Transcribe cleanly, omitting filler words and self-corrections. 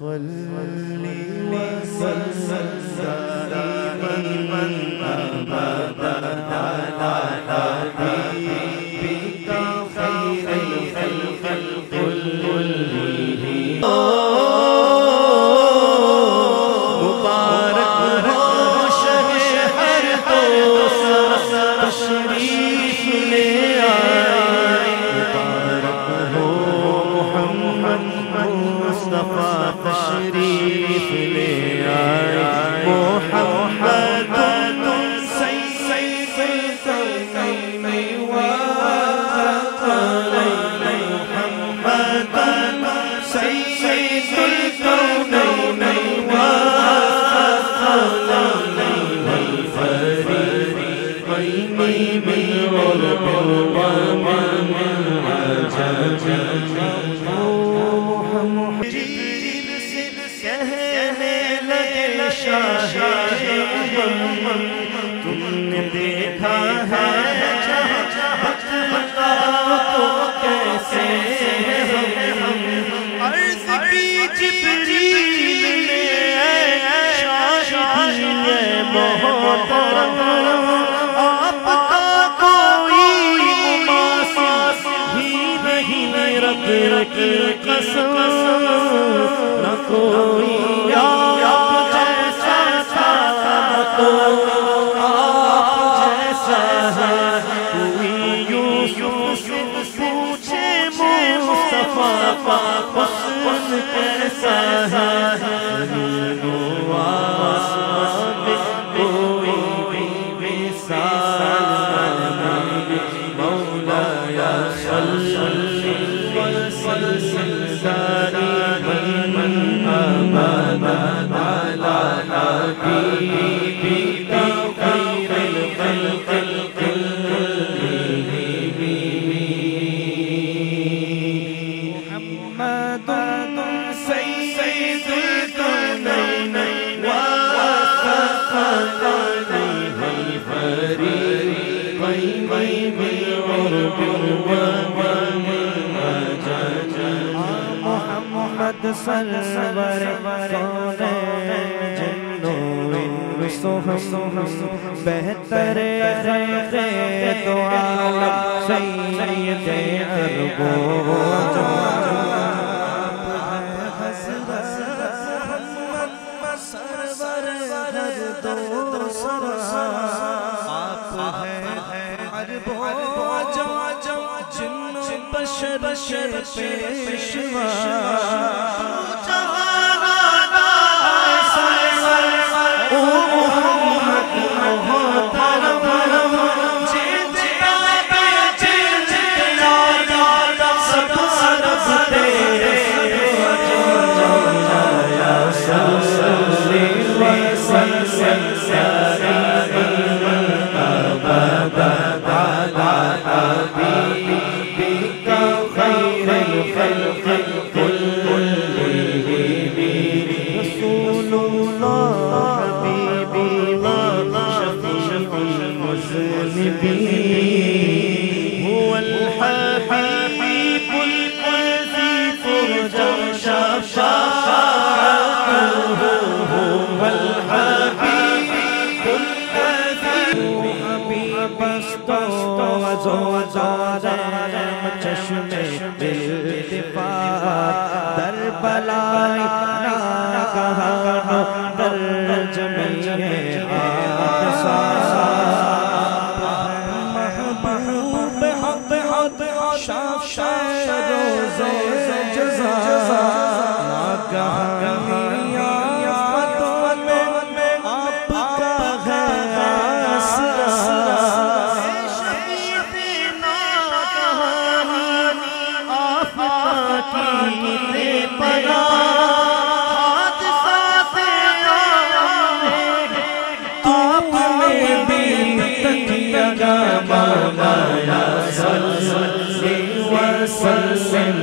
صل وسلم دائما أبدا على حبيبك خير الخلق كلهم مبارك ہو شہر تو تشریف لے آئے مبارک ہو محمد مصطفیٰ تشریف لے آئے محمد سید الکونین والثقلین محمد سید الکونین والثقلین والفریقین من غرب ومن عجم تم نے دیکھا ہے تو کیسے عرض کی جبریل نے شاہد محترم آپ کا کوئی مماثل ہی نہیں رب کی قسم نہ کوئی حسن کیسا ہے زمین و آسمان میں کوئی بھی مثال نہیں مولایا صلی وسلم دائما ابدا علی حبیبک خیر الخلق محمد سرور کونین جنو انسو بہتر خلق دو عالم سید عرب و بشر پیشوا در بلائی ناگہانو در جمیع حادثہ محبوب حق شاف روز جزا ناگہانی آفتوں میں آپ کا ہے آسرا مولایا صلی وسلم